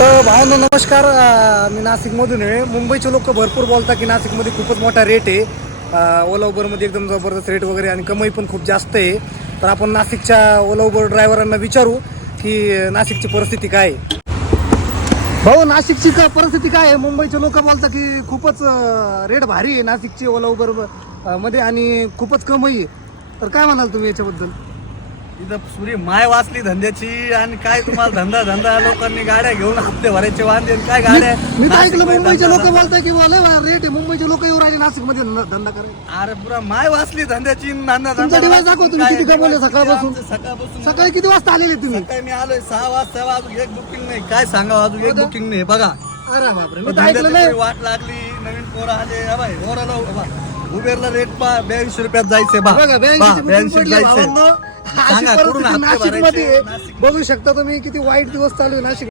तर भावना नमस्कार. मी नाशिकमधून आहे. मुंबईचे लोक भरपूर बोलतात की नाशिकमध्ये खूपच मोठा रेट आहे. ओला उबरमध्ये एकदम जबरदस्त रेट वगैरे आणि कमाई पण खूप जास्त आहे. तर आपण नाशिकच्या ओला उबर ड्रायव्हरांना विचारू की नाशिकची परिस्थिती काय आहे. भाऊ, नाशिकची परिस्थिती काय आहे? मुंबईचे लोक बोलतात की खूपच रेट भारी आहे नाशिकची ओला उबर मध्ये आणि खूपच कमाई आहे. तर काय म्हणाल तुम्ही याच्याबद्दल? इथं सुरी माय वाचली धंद्याची आणि काय तुम्हाला धंदा धंदा लोकांनी गाड्या घेऊन हप्ते भरायचे वांदे आणि काय गाड्या मी तर ऐकलं नाशिकमध्ये मुंबईचे धंदा लोक धंदा. बोलताय की रेट आहे. मुंबईचे लोक येऊ राहिले नाशिकमध्ये धंदा करायला. अरे पुरा माय वाचली धंद्याची धंदा तुमचा डिवाइस दाखव, तुम्ही काय किती कमवले दिवस सकाळपासून? किती सकाळपासून सकाळी किती वाजता आलेले तुम्ही? सकाळी मी आलोय 6 वाजता. अजून एक बुकिंग नाही. काय सांगा, अजून एक बुकिंग नाही. बघा अरे बापरे, मी तर धंद्याची ऐकलं नाही. पुरी वाट लागली. नवीन पोरं आले. बाय ओरला उबेरला रेट पा 82 रुपयात जायचे. बघा 82 बुकिंग पडले जायचे. भावांनो. अशी सांगा, कुठून परिस्थिती हप्ते नाशिकमध्ये भरायचे? आहे. बघू शकता तुम्ही किती वाईट दिवस चालू आहे नाशिक.